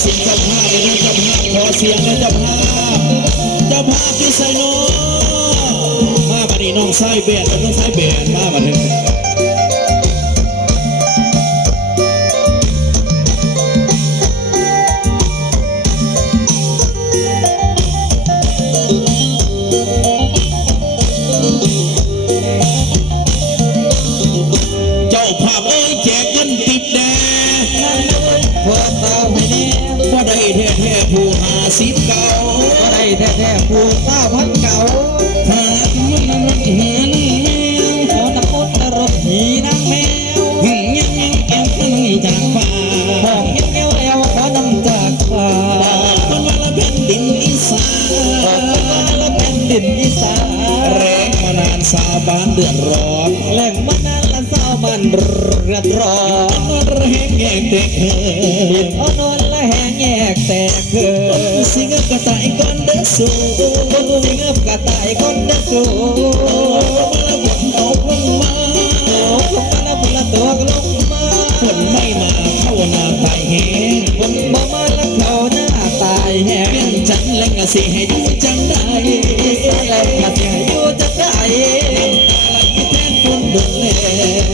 เสียงเจ้าภาพเลยนะเจ้าภาพขอเสียงนะเจ้าภาพที่ใส่โนมาบัดนี้น้องไส้เบียนน้องไส้เบียนมาบัดนี้เจ้าภาพเอ้ยแจกเงินติดแดงพอเต้าให้แน่พอได้แท้ๆผู้50 เก่าพอได้แท้ๆผู้9,000 เก่าหากมันเหือนแมวขอตะโกนตะรบหีนางแมวยังแก้วข้างจากฟ้าบอกเงี้ยวแล้วขอนำจากฟ้าคนว่าละแผ่นดินอีสานบอกคนว่าละแผ่นดินอีสานแรงมานานสาวบ้านเดือดร้อนแรงมานานละสาวบ้านเดือดร้อนนอนระแหงแยกแตกเหือนอนละแหงแยกแตกเหือสิงกระต่ายก้อนเดือดสูสิงกระต่ายก้อนเดือดสูมาละฝนตกลงมามาละฝนตกลงมาฝนไม่มาเข้าหน้าตายแห้งฝนบ่มาละเข้าหน้าตายแห้งเปลี่ยนจันแรงกะสิให้อยู่จังได้แรงกะสิให้อยู่จังได้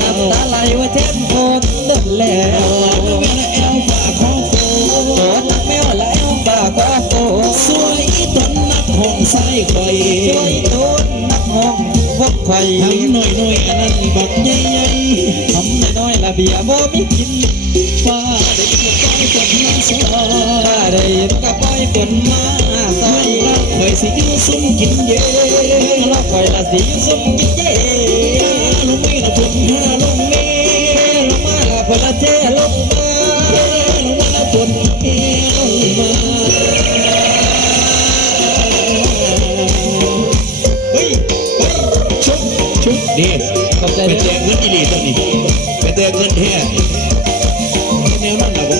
น้ำตาไหลว่าแทนคนเดินแล้วแมวละแอลฝากของโฟนักแมวละแอลฝากของโฟสวยต้นนักห้องใส่ไข่สวยต้นนักห้องพบไข่ทำหน่อยอันนั้นบักใหญ่ทำน้อยละเบียบ่มีกินฟ้าได้กินกับปล่อยฝนมาใส่ได้กินกับปล่อยฝนมาใส่คอยสิอยู่ซุ่มกินเย่แล้วคอยละสิอยู่ซุ่มกินเย่ลงไม่ละฝนลงเมลงมาละฝนละเทลงมาลงมาละฝนลงมาเฮ้ยชุบดีเป็นแจกเงินอีหลีตัวนี้เป็นแจกเงินแท้แนวนั้นนะผ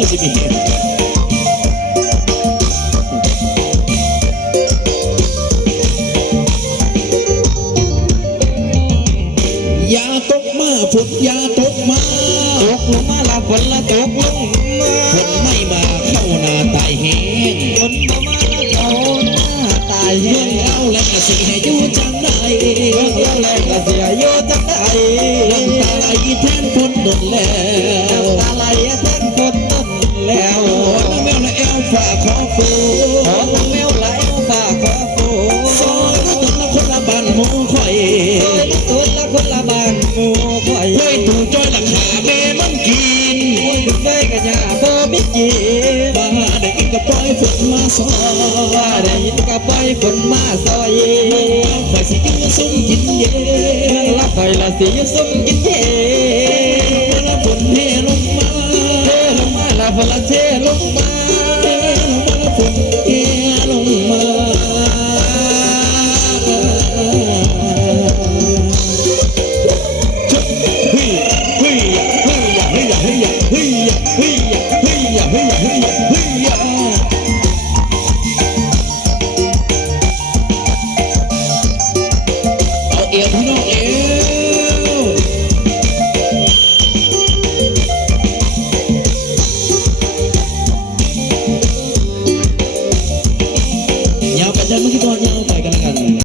มสิมีเหตุอย่าตกมาฝนอย่าตกมาตกลงมาละฝนละตกลงมาฝนไม่มาเข้าหน้าตายแห้งฝนบ่มาละเข้าหน้าตายแห้งเอาแรงกะสิให้อยู่จังได้เอาแรงกะสิให้อยู่จังได้น้ำตาไหลแทนฝนดนแล้วน้ำตาไหลแทนฝนดนแล้วน้ำแมวละแอลฝากขอโฟน้ำแมวละแอลฝากขอโฟซอยต้นละคนละบ้านหมูข่อยต้นละคนละบ้านหมูข่อยเลยถูกจ้อยละขาแม่มันกินถึงได้กันยาบ่มีกินบ้าได้กินกับปล่อยฝนมาซอยได้ยินกับปล่อยฝนมาซอยคอยสิกินซุ่มกินเย่ละคอยละสิซุ่มกินเย่ละฝนเทลงมาละฝนละเทลงมาละฝนเทลงมาเอาเอียพี่น้อง